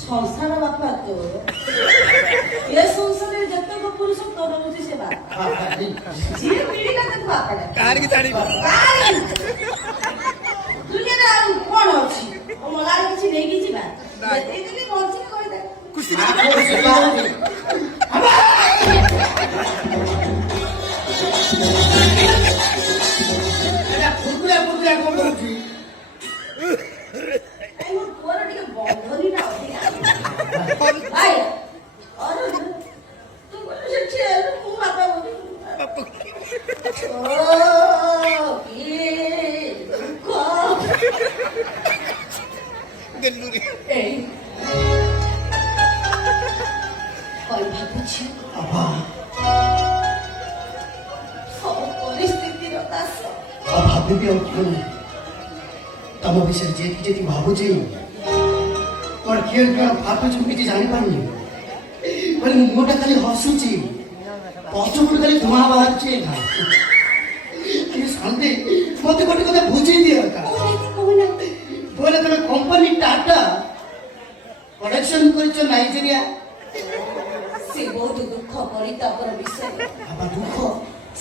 ସଂସାର ବାପା ତୋର ଏ ସଂସାରରେ ଯେତେକ ପୁରୁଷ ତୋର ହଉଛି ସେ ବାପା ଯିଏ ମିଳିଲା ତାକୁ ବାପା ଡାକେ। କାହାରିକି ଛାଡିବ ଦୁନିଆରେ ଆଉ କଣ ଅଛି ମଲାର କିଛି ନେଇକି ଯିବା ଏଇ ଦିନ ବଞ୍ଚିକି କହିଦେ ଖୁସି ଫୁରକୁଲା ଫୁରକୁଲା କଣ କରୁଛି? ମୋ ପୁଅର ଟିକେ ବନ୍ଧନୀଟା ଅଧିକା ଭାଇ ଅରେ ତୁ କହିଲୁ ସେଠି ମୁଁ ବାପା ବୋଲି ଓ କି ଦୁଃଖ ଗେଲୁରି ଏଇ ଭାବୁଛି ସବୁ ପରିସ୍ଥିତିର ଦାସ ଭାବିବି ଆଉ କିଏ ତମ ବିଷୟରେ ଯେତିକି ଯେତିକି ଭାବୁଛି ମୋର କିଏ କିଏ ଭାବୁଛି ମୁଁ କିଛି ଜାଣିପାରୁନି କହିଲେ ମୋ ମୁହଁଟା ଖାଲି ହସୁଛି ପଛପଟୁ ଖାଲି ଧୂଆଁ ବାହାରୁଛି ଶାନ୍ତି ମତେ ଗୋଟେ କଥା ବୁଝେଇ ଦିଅ ବୋଲେ ତମେ କମ୍ପାନୀ ଟାଟା ପ୍ରଡକ୍ସନ କରିଛ ନାଇଜେରିଆ ସେ ବହୁତ ଦୁଃଖ ପରିତାପର ବିଷୟ ଦୁଃଖ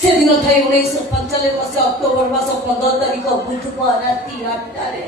ସେଦିନ ଥାଏ 1995 ମସିହା ଅକ୍ଟୋବର ମାସ 15 ତାରିଖ ବୁଧବାର ରାତି 8ଟାରେ